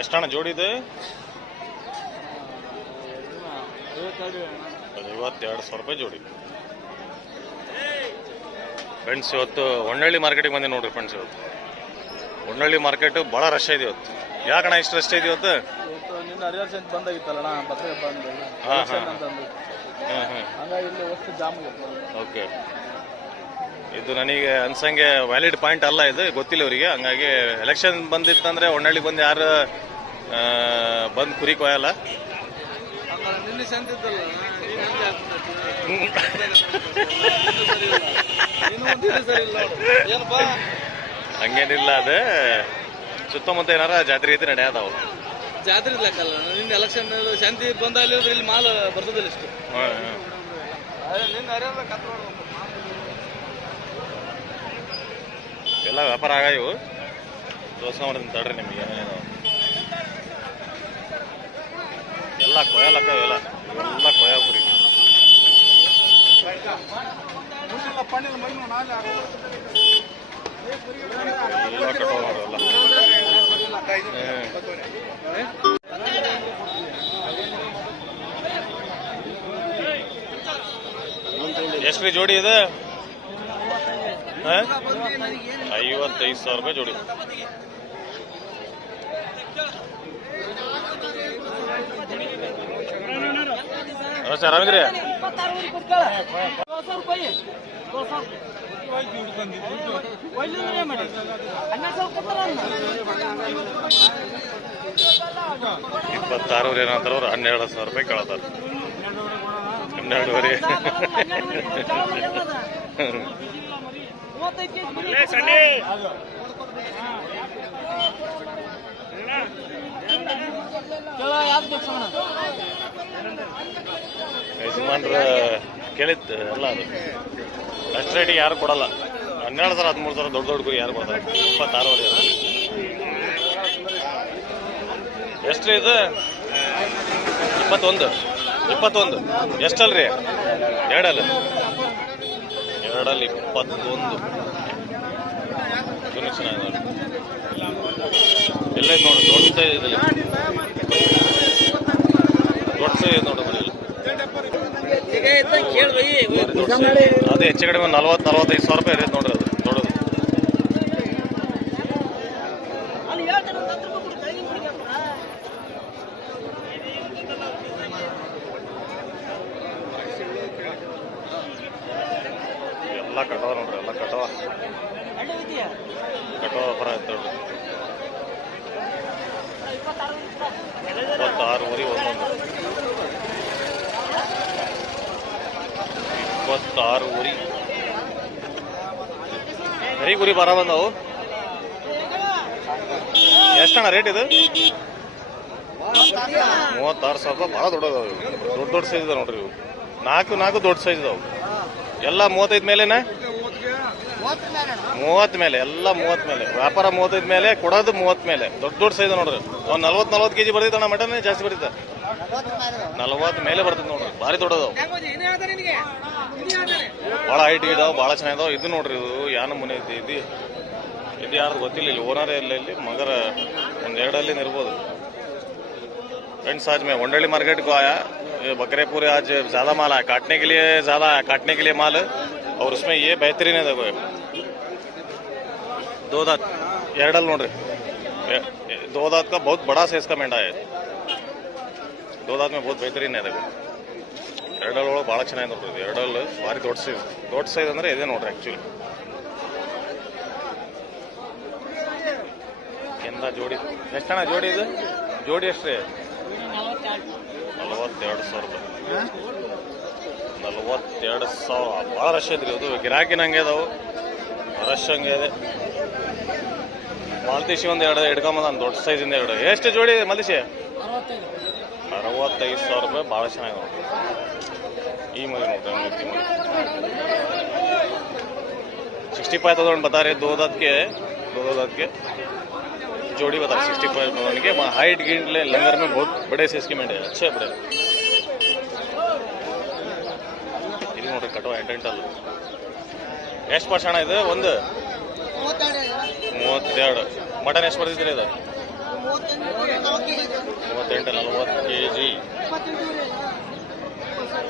ಎಷ್ಟಣ್ಣ ಜೋಡಿ ಇದೆ? 52,000 ರೂಪಾಯಿ ಜೋಡಿ. ಫ್ರೆಂಡ್ಸ್, ಇವತ್ತು ಹೊನ್ನಳ್ಳಿ ಮಾರ್ಕೆಟಿಗೆ ಬಂದೆ ನೋಡ್ರಿ ಫ್ರೆಂಡ್ಸ್. ಇವತ್ತು ಹೊನ್ನಳ್ಳಿ ಮಾರ್ಕೆಟ್ ಭಾಳ ರಶ್ ಇದೆ ಇವತ್ತು. ಯಾಕಣ್ಣ ಇಷ್ಟು ರಶ್ ಇದೆ ಇವತ್ತು? ಓಕೆ, ಇದು ನನಗೆ ಅನ್ಸಂಗೆ ವ್ಯಾಲಿಡ್ ಪಾಯಿಂಟ್ ಅಲ್ಲ, ಇದು ಗೊತ್ತಿಲ್ಲ ಇವರಿಗೆ. ಹಂಗಾಗಿ ಎಲೆಕ್ಷನ್ ಬಂದಿತ್ತಂದ್ರೆ ಹೊನ್ನಳ್ಳಿಗೆ ಬಂದು ಯಾರು ಬಂದು ಕುರಿ ಕೊಯ್ಯಲ್ಲ. ಹಂಗೇನಿಲ್ಲ, ಅದೇ ಸುತ್ತಮುತ್ತ ಏನಾರ ಜಾತ್ರೆ ಐತಿ ನಡೆಯದಾವ. ಜಾತ್ರೆ ಇಲ್ಲಕ್ಕಲ್ಲ, ನಿನ್ನ ಎಲೆಕ್ಷನ್ ಶಾಂತಿ ಬಂದ ಇಲ್ಲಿ ಮಾಲ್ ಬರ್ತದಿಲ್ಲ ಇಷ್ಟು. ಎಲ್ಲ ವ್ಯಾಪಾರ ಆಗ ಇವು ತೋರ್ಸ್ಕೊಂಡ್ಬರ್ತೀನಿ ತಡ್ರಿ ನಿಮ್ಗೆ ಏನೇನು. ಎಲ್ಲ ಕೊಯ್ಯಲಕ್ಕ, ಇವೆಲ್ಲ ಕೊಯ್ಯ ಕುರಿ. ಎಲ್ಲ ಕಟ್ಟೋ ಮಾಡೋಲ್ಲ. ಎಷ್ಟು ಜೋಡಿ ಇದೆ? 55,000 ರೂಪಾಯಿ ಜೋಡಿ. ನಮಸ್ತೆ, ಆರಾಮಿದ್ರಿ? $26,000 ಏನಂತಾರ ಅವ್ರು. 12,000 ರೂಪಾಯಿ ಕೇಳತ್ತಾರ. 12,500. ಯಜಮಾನ್ರ ಕೇಳಿತ್ತು ಎಲ್ಲ, ಅದು ಅಷ್ಟು ರೇಟಿಗೆ ಯಾರು ಕೊಡಲ್ಲ. 12,000 13,000 ದೊಡ್ಡ ದೊಡ್ಡ ಕುರಿ ಯಾರು ಕೊಡ್ತಾರೆ? 26,000. ಎಷ್ಟು ಇದು? 21. ಎಷ್ಟಲ್ರಿ? ಎರಡಲ್ಲಿ 21. ಚೆನ್ನಾಗಿ ಎಲ್ಲ ನೋಡಿ, ದೊಡ್ಡ ಸೈಜ್ ಇದೆ. ದೊಡ್ಡ ಸೈಜ್ ನೋಡಿ ಮನೆಯಲ್ಲಿ. ಅದೇ ಹೆಚ್ಚು ಕಡಿಮೆ 40-45,000 ರೂಪಾಯಿ ರೇಟ್ ನೋಡ್ರಿ. ಅದು ದೊಡ್ಡದು. ಎಲ್ಲ ಕಟ್ಟವ ನೋಡ್ರಿ, ಎಲ್ಲ ಕಟ್ಟವ ವ್ಯಾಪಾರ ಆಯ್ತು ನೋಡ್ರಿ. 26 ಊರಿ ಒಂದೊಂದು. 26 ಊರಿ ಬರೀ ಗುರಿ ಬರ ಬಂದವು. ಎಷ್ಟಣ್ಣ ರೇಟ್ ಇದು? 36,000 ರೂಪಾಯಿ. ಭಾಳ ದೊಡ್ಡದವು, ದೊಡ್ಡ ಸೈಜ್ ಇದೆ ನೋಡ್ರಿ. ಇವು 4 ದೊಡ್ಡ ಸೈಜ್ ಇದಾವೆ. ಎಲ್ಲ 35 ಮೇಲೆನಾ? 30 ಮೇಲೆ, ಎಲ್ಲ 30 ಮೇಲೆ. ವ್ಯಾಪಾರ 35 ಮೇಲೆ, ಕೊಡೋದು 30 ಮೇಲೆ. ದೊಡ್ಡ ಸೈಜ್ ನೋಡ್ರಿ. ಅವ್ನು 40 ಕೆಜಿ ಬರ್ತೈತಣ್ಣ. ಮಟನ್ ಜಾಸ್ತಿ ಬರ್ತೈತೆ. 40 ಮೇಲೆ ಬರ್ತೈತೆ ನೋಡ್ರಿ. ಭಾರಿ ದೊಡ್ಡದವು, ಭಾಳ ಹೈಟ್ ಇದಾವೆ, ಭಾಳ ಚೆನ್ನಾಗಿದಾವೆ. ಇದು ನೋಡ್ರಿ, ಇದು ಯಾವ ನಮೂನೆ ಐತಿ. ಇದು ಯಾರ್ದು ಗೊತ್ತಿಲ್ಲ. ಇಲ್ಲಿ ಓನರ್ ಎಲ್ಲ, ಇಲ್ಲಿ ಮಗರ ಒಂದು 2 ಅಲ್ಲಿ ಇರ್ಬೋದು. फ्रेंड्स, आज मैं वंडली मार्केट को आया. बकरेपुर आज ज़्यादा माल है, काटने के लिए ज़्यादा है, काटने के लिए माल है. और उसमें ये बेहतरीन है. देखो 2 दांत ಎರಡಲ್ ನೋಡ್ರಿ. 2 दांत का बहुत बड़ा साइज का मेंढा है. 2 दांत में बहुत बेहतरीन है. देखो ಎರಡಲ್ ಒಳಗೆ ಭಾಳ ಚೆನ್ನಾಗಿ ನೋಡ್ರಿ. ಎರಡಲ್ ಭಾರಿ ದೊಡ್ಡ ಸೈಜ್ ಅಂದರೆ ಇದೆ ನೋಡ್ರಿ. ಆ್ಯಕ್ಚುಲಿ ಕೆಂದ ಜೋಡಿ ಎಷ್ಟಣ್ಣ ಜೋಡಿ ಇದು? ಜೋಡಿ ಎಷ್ಟು ರೀ? 42,000 ರೂಪಾಯಿ. 42,000. ಭಾಳ ರಶ್ ಐತ್ರಿ. ಅದು ಗಿರಾಕಿನ ಹಂಗೆ ಅದಾವು, ರಶ್ ಹಂಗೆ ಇದೆ. ಮಾಲ್ತೇಶಿ ಒಂದು 2 ಹಿಡ್ಕೊಂಬಂದ, ದೊಡ್ಡ ಸೈಜಿಂದ 2. ಎಷ್ಟು ಜೋಡಿ ಮಲ್ತೇಶಿ? 65,000 ರೂಪಾಯಿ. ಭಾಳ ಚೆನ್ನಾಗಿ ನೋಡ್ರಿ. ಈ ಮರಿ ನೋಡ್ರಿ, 65,000 बता रहे. 2 दांत के जोड़ी बता रहे. 65,000 के. हाइट गिंट लंगर में बहुत बड़े साइज के मेंढे, अच्छे बड़े. ಇದು ನೋಡ್ರಿ, ಕಟೋ ಎಂಟೆಂಟಲ್. ಎಷ್ಟು ಪರ್ಸೆಂಟ್ ಇದು? 32. ಮಟನ್ ಎಷ್ಟು ಬರ್ತಿದ್ರಿ ಇದು? 38-40 kg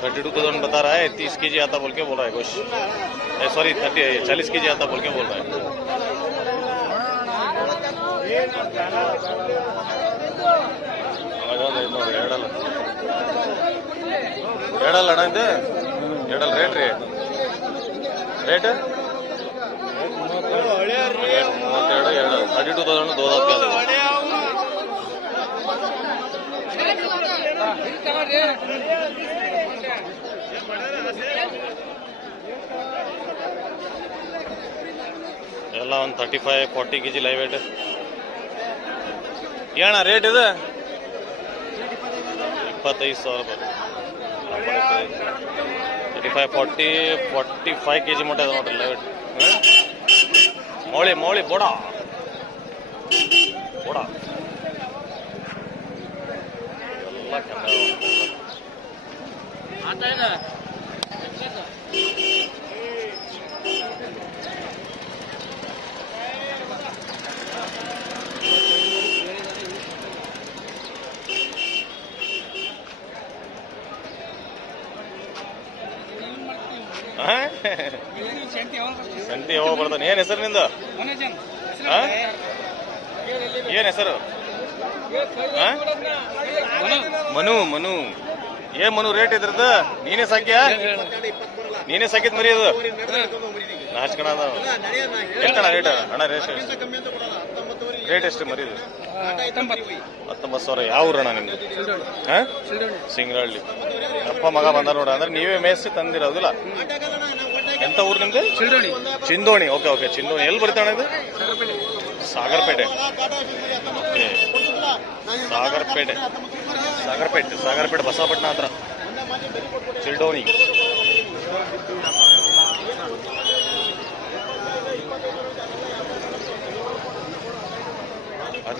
32,000 बता रहा है, 30 kg आता बोल के बोल रहा है कुछ, सॉरी 40 kg आता बोल के बोल रहा है. ಎರಡಲ್ಲ ಅಣ್ಣ ಇದು, ಎರಡಲ್ಲ ರೇಟ್ ರೀ, ರೇಟ್ 32 ಎರಡು 32,000 दो दांत का ಎಲ್ಲ ಒಂದು 35-40 kg ಲೈವ್ ವೇಟ್. ಏನ ರೇಟ್ ಇದು 25,000 ರೂಪಾಯಿ. 35-45 kg ಮಟ್ಟ ಇದೆ ನೋಡ್ರಿ ಲೈವ್ ವೇಟ್. ಮೌಳಿ ಮೌಳಿ ಬೋಡ ಬೋಡ ಎಲ್ಲ ಸಂತಿ ಯಾವಾಗ ಬರ್ತಾನೆ? ಏನ್ ಹೆಸರು ನಿಂದ? ಏನ್ ಹೆಸರು? ಮನು. ಮನು ಏನ್ ಮನು ರೇಟ್ ಇದ್ರದ್ದು? ನೀನೇ ಸಾಕ್ಯಾ? ನೀನೇ ಸಾಕಿದ್ ಮರಿ ಅದು ನಾಚ್ಕಣ ಅದ. ಎಷ್ಟಣ್ಣ ರೇಟ್? ಅಣ್ಣ ರೇಟ್ ಎಷ್ಟು ಮರಿದು? 19,000. ಯಾವ ಊರಣ್ಣ ನಿಮ್ದು? ಸಿಂಗರಳ್ಳಿ. ಅಪ್ಪ ಮಗ ಬಂದ ನೋಡ, ಅಂದ್ರೆ ನೀವೇ ಮೇಯಿಸಿ ತಂದಿರೋದಿಲ್ಲ? ಎಂತ ಊರು ನಿಮ್ದು? ಚಿಂದೋಣಿ. Okay okay, Chindoni. ಎಲ್ಲಿ ಬರ್ತಣ್ಣ ಇದು? ಸಾಗರಪೇಟೆ. ಸಾಗರಪೇಟೆ ಬಸವಪಟ್ಟಣ ಹತ್ರ ಚಿಲ್ಡೋಣಿ.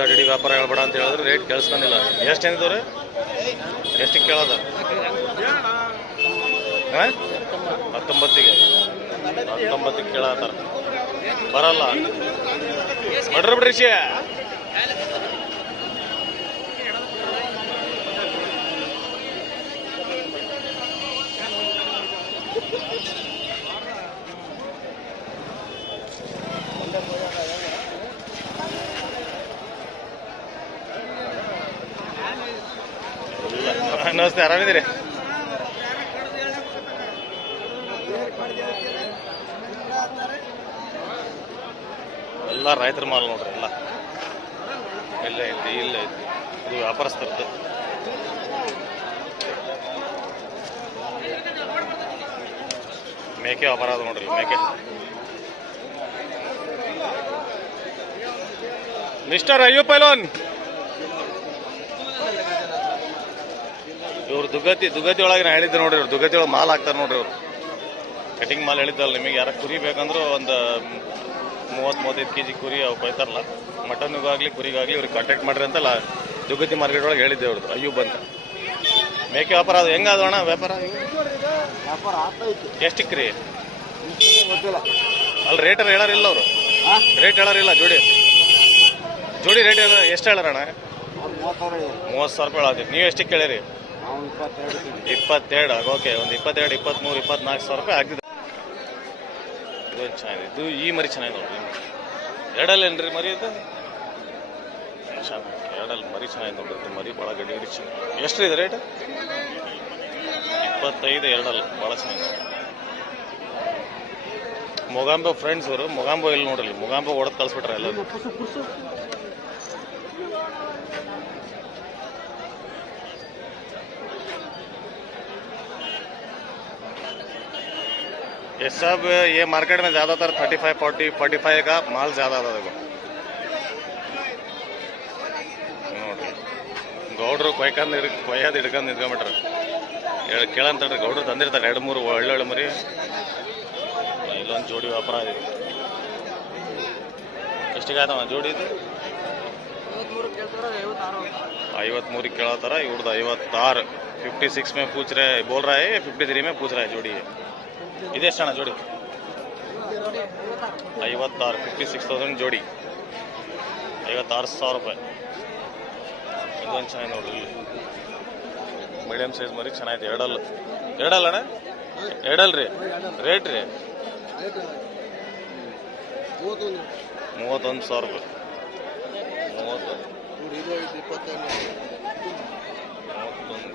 ಅಡ್ಡಿ ವ್ಯಾಪಾರ ಹೇಳ್ಬೇಡ ಅಂತ ಹೇಳಿದ್ರೆ ರೇಟ್ ಕೇಳಿಸ್ಕೊಂಡಿಲ್ಲ. ಎಷ್ಟು ಏನಿದವ್ರೆ? ಎಷ್ಟಕ್ಕೆ ಕೇಳೋದ? 19ಗೆ ಕೇಳತ್ತಾರ. ಬರಲ್ಲ ಬಿಡ್ರಿ ರಿಷಿ. ನಮಸ್ತೆ, ಆರಾಮಿದ್ದೀರಿ? ಎಲ್ಲ ರೈತರ ಮಾಲ್ ನೋಡ್ರಿ. ಎಲ್ಲ ಇಲ್ಲ ಐತಿ, ಇಲ್ಲ ಐತಿ. ಇದು ವ್ಯಾಪಾರಸ್ಥರದ್ದು. ಮೇಕೆ ವ್ಯಾಪಾರ ಅದು ನೋಡ್ರಿ. ಮೇಕೆ ಮಿಸ್ಟರ್ ಅಯ್ಯಪ್ಪ ಪೈಲೋನ್. ಇವ್ರು ದುಗತಿ ಒಳಗೆ ನಾ ಹೇಳಿದ್ದೆ ನೋಡ್ರಿ. ಇವ್ರು ದುಗತಿ ಒಳಗೆ ಮಾಲ್ ಹಾಕ್ತಾರೆ ನೋಡ್ರಿ. ಇವ್ರು ಕಟಿಂಗ್ ಮಾಲ್ ಹೇಳಿದ್ದಲ್ಲ ನಿಮಗೆ. ಯಾರ ಕುರಿ ಬೇಕಂದ್ರೂ ಒಂದು 30-35 kg ಕುರಿ ಅವು ಕೊಯ್ತಾರಲ್ಲ, ಮಟನ್ಗಾಗಲಿ ಕುರಿಗಾಗಲಿ ಇವ್ರಿಗೆ ಕಾಂಟ್ಯಾಕ್ಟ್ ಮಾಡ್ರಿ ಅಂತಲ್ಲ ದುಗತಿ ಮಾರ್ಕೆಟ್ ಒಳಗೆ ಹೇಳಿದ್ದೆ ಅವ್ರದ್ದು. ಅಯ್ಯೂಬ್ ಅಂತ. ಮೇಕೆ ವ್ಯಾಪಾರ ಅದು ಹೆಂಗಾದ ಅಣ್ಣ ವ್ಯಾಪಾರ? ಎಷ್ಟಕ್ಕೆ ರೀ? ಅಲ್ಲಿ ರೇಟ್ ಹೇಳಾರಿಲ್ಲ ಅವರು. ರೇಟ್ ಹೇಳಾರಿಲ್ಲ. ಜೋಡಿ ರೇಟ್ ಎಷ್ಟು ಹೇಳಾರಣ್ಣ? 30,000 ರೂಪಾಯಿ ಹೇಳತ್ತೀವಿ. ನೀವು ಎಷ್ಟಕ್ಕೆ ಕೇಳಿರಿ? 22. ಓಕೆ, ಒಂದು 22, 23, 24,000 ರೂಪಾಯಿ ಆಗ್ತಿದೆ. ಇದು ಚೆನ್ನಾಗಿದೆ. ಇದು ಈ ಮರಿ ಚೆನ್ನಾಗಿದೆ ನೋಡ್ರಿ. ಎರಡಲ್ಲೇನ್ರಿ ಮರಿ? ಇದು ಎರಡಲ್ಲಿ ಮರಿ ಚೆನ್ನಾಗಿದೆ ನೋಡ್ರಿ. ಇದು ಮರಿ ಭಾಳ ಗಡಿ ಚೆನ್ನಾಗಿ. ಎಷ್ಟು ಇದೆ ರೇಟ್? 25. ಎರಡಲ್ಲ ಭಾಳ ಚೆನ್ನಾಗಿದೆ. ಮೊಗಾಂಬೋ ಫ್ರೆಂಡ್ಸ್ ಅವರು. ಮೊಗಾಂಬೋ ಇಲ್ಲಿ ನೋಡ್ರಿ. ಮೊಗಾಂಬೋ ಹೊಡೆದು ಕಳಿಸ್ಬಿಟ್ರೆ ಎಲ್ಲ. ये सब ये मार्केट में ज़्यादातर 35, 40, 45 का माल ज़्यादा था. देखो ನೋಡ್ರಿ, ಗೌಡ್ರು ಕೊಯ್ಯೋದು ಹಿಡ್ಕೊಂಡು ನಿಂತ್ಕೊಂಡ್ಬಿಟ್ರೆ ಕೇಳಂತಡ್ರಿ. ಗೌಡ್ರು ತಂದಿರ್ತಾರೆ 2-3 ಒಳ್ಳೊಳ್ಳೆ ಮರಿ. ಇಲ್ಲೊಂದು ಜೋಡಿ ವ್ಯಾಪಾರ ಇದೆ. ಎಷ್ಟಿಗೆ ಆಯ್ತವ ಜೋಡಿ? ಇದು 53 ಕೇಳತ್ತಾರ. ಇವ್ರದ್ದು 56. 56 में पूछ रहे, बोल रहा है 53 में पूछ रहा है जोड़ी है. ಇದೆಷ್ಟಣ್ಣ ಜೋಡಿ? 56. 56,000 ಜೋಡಿ, 56,000 ರೂಪಾಯಿ. ಇದೊಂದು ಚೆನ್ನಾಗಿ ನೋಡ್ರಿ ಇಲ್ಲಿ ಮೀಡಿಯಂ ಸೈಜ್ ಮರಿ ಚೆನ್ನಾಗಿದೆ. ಎರಡಲ್ಲ ಅಣ್ಣ, ಎರಡಲ್ರಿ ರೇಟ್ ರೀ 31,000 ರೂಪಾಯಿ. 31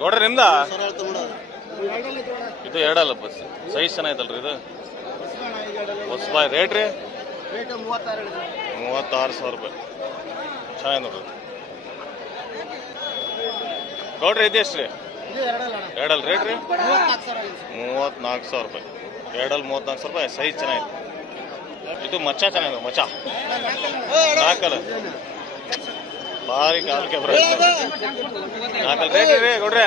ಗೌಡ್ರ ನಿಮ್ದ ಇದು ಎರಡಲ್ಲ ಬಸ್ ಸೈಜ್ ಚೆನ್ನಾಯ್ತಲ್ರಿ ಇದು ಹೊಸಬಾಯ್. ರೇಟ್ ರೀ 36,000 ರೂಪಾಯಿ. ಚೆನ್ನಾಗಿ ನೋಡ್ರಿ ಗೌಡ್ರಿ. ಇದು ಎಷ್ಟು ರೀ? ಎರಡಲ್ ರೇಟ್ ರೀ 34,000 ರೂಪಾಯಿ. ಎರಡಲ್ಲಿ 34,000 ರೂಪಾಯಿ. ಸೈಜ್ ಚೆನ್ನಾಗಿದೆ. ಇದು ಮಚ್ಚ ಚೆನ್ನಾಗಿದೆ. ಮಚ್ಚ ನಾಲ್ಕಲ್ಲ ಭಾರಿ ಕಾಲ್ಕೆ ಬರುತ್ತೆ. ನಾಲ್ಕಲ್ಲ ರೇಟ್ ರೀ ಗೌಡ್ರೆ?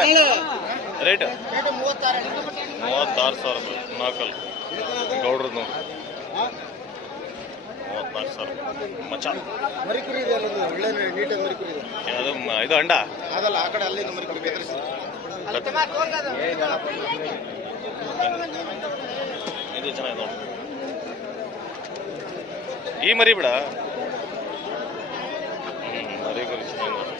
ರೇಟ್ 36,000 ರೂಪಾಯಿ. ನಾಲ್ಕಲ್ಲ ಗೌಡ್ರದ್ದು ನೋಡಿ 34,000 ರೂಪಾಯಿ. ಮಚ್ಚ ಅದು ಇದು ಅಂಡ ಇದು ಚೆನ್ನಾಗಿದೆ ನೋಡಿ. ಈ ಮರಿ ಬಿಡ ಮರಿ ಗುರಿ ಚೆನ್ನಾಗಿ ನೋಡಿ.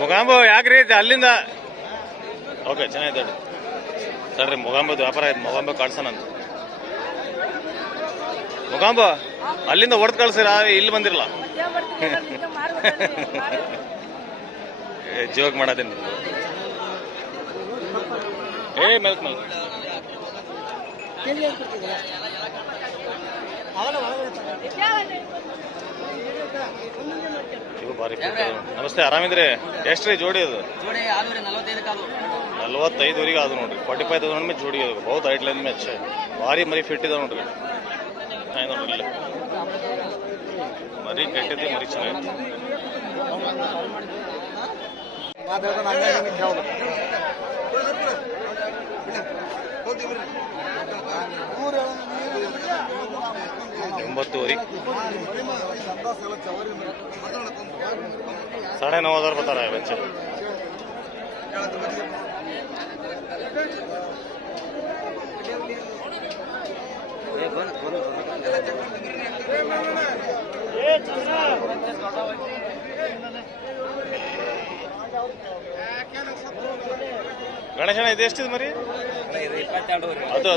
ಮುಗಾಂಬು ಯಾಕ್ರಿ ಅಲ್ಲಿಂದ? ಓಕೆ ಚೆನ್ನಾಗಿದೆ ಸರ್ ರೀ. ಮುಗಾಂಬದು ವ್ಯಾಪಾರ ಆಯ್ತು. ಮುಗಾಂಬ ಕಾಡ್ಸೋಣಂತ. ಮುಗಾಂಬ ಅಲ್ಲಿಂದ ಹೊಡೆದು ಕಳ್ಸಿರ, ಇಲ್ಲಿ ಬಂದಿರಲ್ಲ. ಜೋಕ್ ಮಾಡತೀನಿ. ಮೆಲ್ಕ್ ಇವು ಭಾರಿ. ನಮಸ್ತೆ, ಆರಾಮಿದ್ರಿ? ಎಷ್ಟ್ರಿ ಜೋಡಿ ಅದು? 45ವರೆಗೆ ಅದು ನೋಡ್ರಿ. 45,000 में जोड़ी है. बहुत हाइट लाइन में अच्छा है. भारी मरी फिट ಇದೆ ನೋಡ್ರಿ. ನೋಡ್ರಿ ಇಲ್ಲಿ ಮರಿ ಕೆಟ್ಟಿದೆ, ಮರಿ ಚೆನ್ನಾಗಿದೆ. ಎಂಬತ್ತುವರೆ 9,500 बता रहा है बच्चे. ಗಣೇಶನ ಇದು ಎಷ್ಟಿದೆ ಮರಿ? ಅದು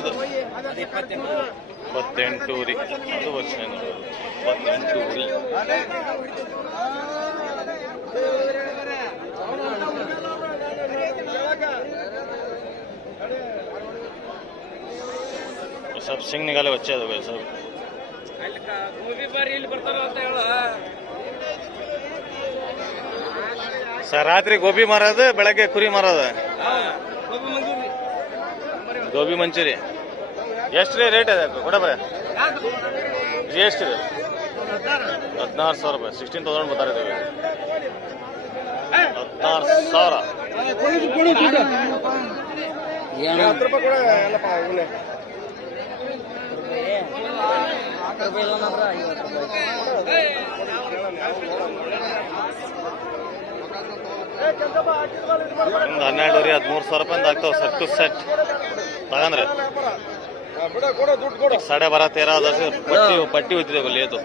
28 ಊರಿ. ಅದು ವರ್ಷ 28 ಊರಿ. सब सिंह निकाले बच्चे हो गए सब. ಸರ್ ರಾತ್ರಿ ಗೋಬಿ ಮಾರೋದು, ಬೆಳಗ್ಗೆ ಕುರಿ ಮಾರೋದು. ಗೋಬಿ ಮಂಚೂರಿ ಎಷ್ಟು ರೀ ರೇಟ್ ಇದೆ ಕೊಡಬ್ರೆ? ಎಷ್ಟು ರೀ? 16,000 ರೂಪಾಯಿ. 16,000 ಬತ್ತಾ ಇದ್ದೀವಿ. 16,000. ಒಂದು 12 13,000 ರೂಪಾಯಿಂದ ಆಗ್ತಾವ ಸರ್ಕು ಸೆಟ್ ತಗಂದ್ರೆ. 12.5 13 ಪಟ್ಟಿ ಹೋಯ್ತಿದೆ ಬಲ್ಲಿ. ಅದು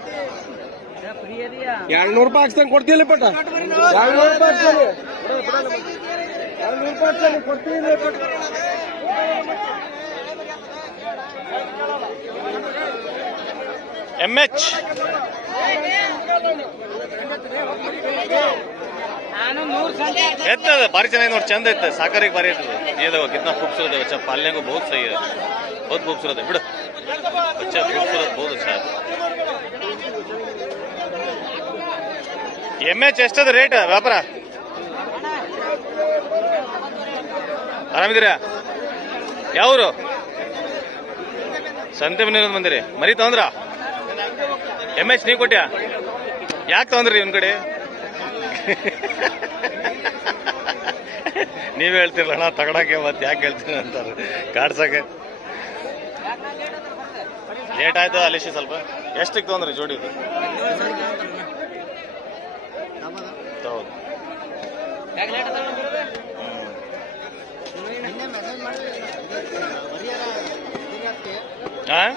200 ರೂಪಾಯಿ ಹಾಕ್ಸ್ದಂಗೆ ಕೊಡ್ತೀವಿ ಪಟ್ಟ. 200 ರೂಪಾಯಿ ಕೊಡ್ತೀವಿ ಪಟ್ಟ. MH ಎತ್ತದ ಭಾರಿ ಚೆನ್ನಾಗಿ ನೋಡಿ. ಚಂದ ಐತೆ, ಸಾಕಾರಿಗೆ ಭಾರಿ ಇರ್ತದೆ. ये देखो कितना खूबसूरत है बच्चा. पालने को बहुत सही है, बहुत खूबसूरत है. बिड़ बच्चा खूबसूरत, बहुत अच्छा है. MH ಎಷ್ಟದ ರೇಟ್ ವ್ಯಾಪಾರ? ಆರಾಮಿದ್ದೀರಾ? ಯಾವರು? ಸಂತೆ ಮನೆಯವ್ರು ಬಂದಿರಿ. ಮರಿ ತಗೊಂಡ್ರ? MH ನೀವು ಕೊಟ್ಟ್ಯಾ? ಯಾಕೆ ತಗೊಂಡ್ರಿ ಇವ್ನ ಕಡೆ? ನೀವೇ ಹೇಳ್ತಿರಲ್ಲ ಅಣ್ಣ ತಗೊಳಕ್ಕೆ, ಮತ್ತೆ ಯಾಕೆ ಹೇಳ್ತೀನಿ ಅಂತಾರೆ ಕಾಡ್ಸಕ್ಕೆ. ಲೇಟ್ ಆಯ್ತು ಅಲ್ಲಿಸಿ ಸ್ವಲ್ಪ. ಎಷ್ಟಕ್ಕೆ ತೊಗೊಂಡ್ರಿ ಜೋಡಿ ಇದು? ಹೌದು. ಹಾಂ